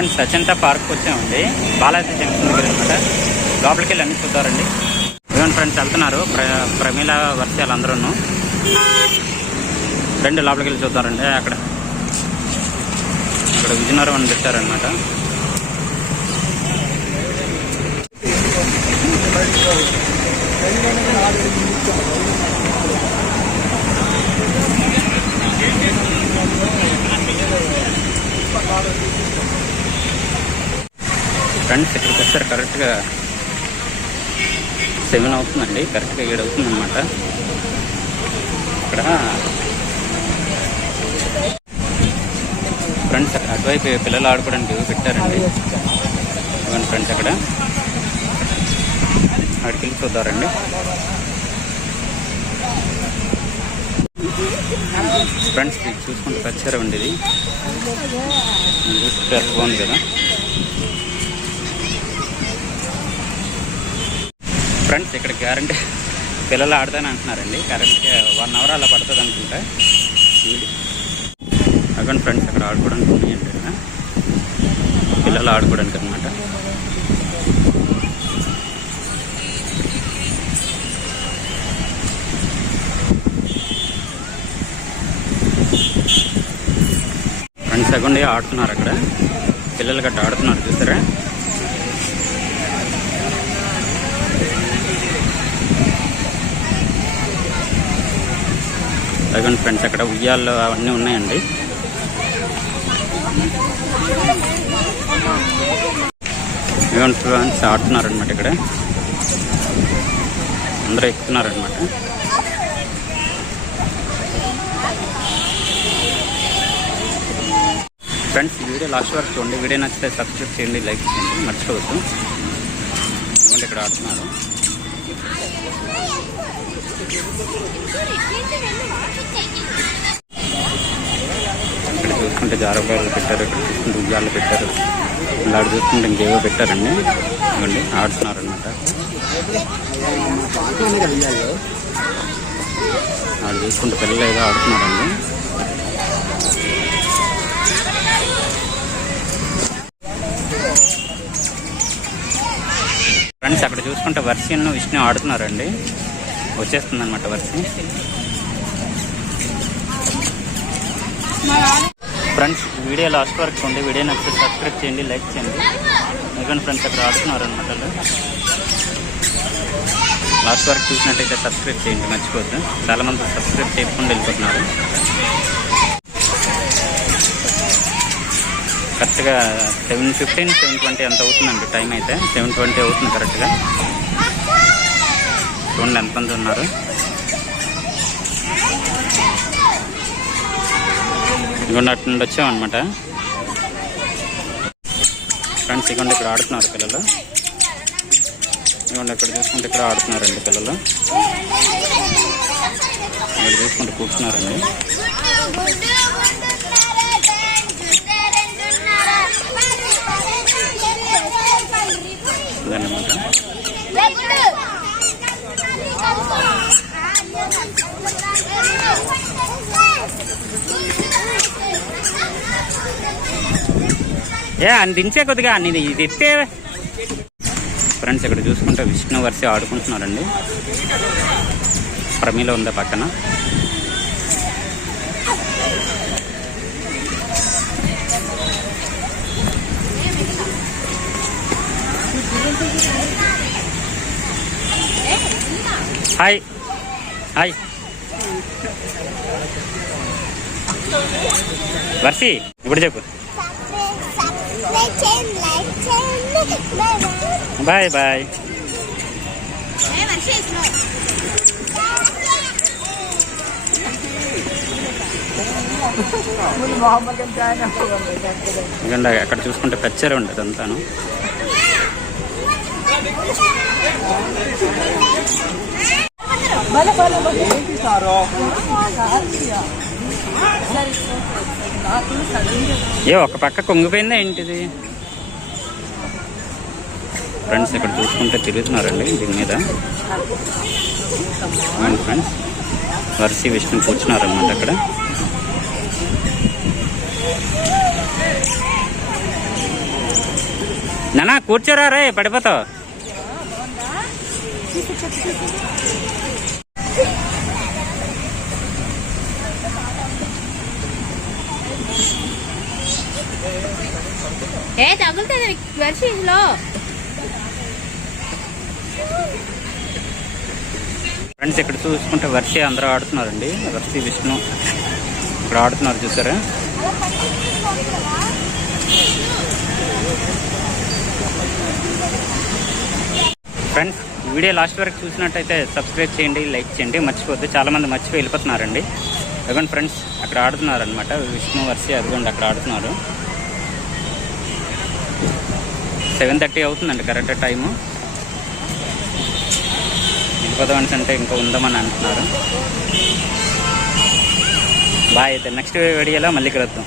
Friends సచంత park వచ్చామండి. Balaji junction దగ్గర అనమాట లోపలికి వెళ్ళి అన్ని చూద్దారండి. ఇవన్నీ ఫ్రెండ్స్ వెళ్తున్నారు. ప్ర ప్రమీల వర్షాలు అందరూ రెండు లోపలికి వెళ్ళి చూద్దారండి. అక్కడ అక్కడ విజయనగరం అని పెట్టారనమాట ఫ్రెండ్స్ ఇక్కడికి వచ్చారు కరెక్ట్గా సెవెన్ అవుతుందండి. కరెక్ట్గా ఏడు అవుతుంది అనమాట ఇక్కడ ఫ్రెండ్స్ అటువైపు పిల్లలు ఆడుకోవడానికి పెట్టారండి. ఇవన్నీ ఫ్రెండ్స్ అక్కడ అక్కడికి వెళ్ళి చూద్దారండి ఫ్రెండ్స్ చూసుకుంటే వచ్చారండి ఇది. చూస్తే బాగుంది కదా. ఫ్రెండ్స్ ఇక్కడ క్యారెంట్ పిల్లలు ఆడతాను అంటున్నారండి. కరెంట్ వన్ అవర్ అలా పడుతుంది అనుకుంటా. అక్కడ ఫ్రెండ్స్ అక్కడ ఆడుకోవడానికి ఉన్నాయండి పిల్లలు ఆడుకోవడానికి అనమాట ఫ్రెండ్స్ అగండి ఆడుతున్నారు అక్కడ. పిల్లలు గట్ట ఆడుతున్నారు చూసారా? అదిగోండి ఫ్రెండ్స్ అక్కడ ఉయ్యాల్లో అవన్నీ ఉన్నాయండి ఇవన్నీ ఫ్రెండ్స్ ఆడుతున్నారనమాట ఇక్కడ అందరూ ఎక్కుతున్నారనమాట ఫ్రెండ్స్ ఈ వీడియో లాస్ట్ వరకు చూడండి వీడియో నచ్చితే సబ్స్క్రైబ్ చేయండి లైక్ చేయండి మర్చిపోవద్దు ఇవ్వండి ఇక్కడ ఆడుతున్నారు ఇక్కడ జారబాలు పెట్టారు ఇక్కడ చూసుకుంటే ఉయ్యాలు పెట్టారు. ఇలా చూసుకుంటే ఇంకేవో పెట్టారండి. ఇవ్వండి ఆడుతున్నారు అనమాట ఆడ చూసుకుంటే పిల్లలు ఏదో ఆడుతున్నారండి. ఫ్రెండ్స్ అక్కడ చూసుకుంటే వర్షిను విష్ణు ఆడుతున్నారండి. వచ్చేస్తుంది అనమాట వర్షి ఫ్రెండ్స్ వీడియో లాస్ట్ వరకు ఉండి వీడియో నచ్చితే సబ్స్క్రైబ్ చేయండి లైక్ చేయండి. ఎందుకంటే ఫ్రెండ్స్ అక్కడ రాస్తున్నారు అనమాట లాస్ట్ వరకు చూసినట్టయితే సబ్స్క్రైబ్ చేయండి మర్చిపోద్దు. చాలా మంది సబ్స్క్రైబ్ చేయకుండా వెళ్ళిపోతున్నారు. కరెక్ట్గా సెవెన్ ఫిఫ్టీన్ సెవెన్ ట్వంటీ అంత అవుతుందండి టైం అయితే. సెవెన్ ట్వంటీ అవుతుంది కరెక్ట్గా చూడండి ఎంతమంది ఉన్నారు. ఇదిగోండి అటు నుండి వచ్చామన్నమాట ఫ్రెండ్స్ ఇదిగోండి ఇక్కడ ఆడుతున్నారు పిల్లలు. ఇదిగోండి ఇక్కడ చూసుకుంటే ఇక్కడ ఆడుతున్నారండి పిల్లలు. ఇక్కడ చూసుకుంటే కూర్చున్నారండి. ఏ అని దించే కొద్దిగా నేను ఇది ఎత్తే ఫ్రెండ్స్ ఇక్కడ చూసుకుంటే విష్ణు వరిసే ఆడుకుంటున్నారండి. ప్రమిలో ఉందా పక్కన. హాయ్ హాయ్ వర్షి ఇప్పుడు చెప్పు. బాయ్ బాయ్ ఎందుకంటే అక్కడ చూసుకుంటే పెచ్చరే ఉండదు అంతాను. ఏ ఒక పక్క కొంగిపోయిందా ఏంటిది? ఫ్రెండ్స్ ఇక్కడ చూసుకుంటే తిరుగుతున్నారండి దీని మీద. ఫ్రెండ్స్ వర్షి విష్ణు కూర్చున్నారన్నమాట అక్కడ. నానా కూర్చోరా రే పడిపోతావు. ఏ తగులుతుంది వర్షంలో ఫ్రెండ్స్ ఇక్కడ చూసుకుంటే వర్షి అందరూ ఆడుతున్నారండి. వర్షి విష్ణు ఇక్కడ ఆడుతున్నారు చూసారా? ఫ్రెండ్స్ వీడియో లాస్ట్ వరకు చూసినట్టయితే సబ్స్క్రైబ్ చేయండి లైక్ చేయండి. మర్చిపోద్దు చాలా మంది మర్చిపోయి వెళ్ళిపోతున్నారండి. అదిగోండి ఫ్రెండ్స్ అక్కడ ఆడుతున్నారు అనమాట విష్ణు వర్షి అదిగోండి అక్కడ ఆడుతున్నారు. సెవెన్ థర్టీ అవుతుందండి కరెక్ట్ టైము. వెళ్ళిపోదామని అంటే ఇంకా ఉందామని అంటున్నారు. బాయ్ అయితే నెక్స్ట్ వీడియోలో మళ్ళీ కలుద్దాం.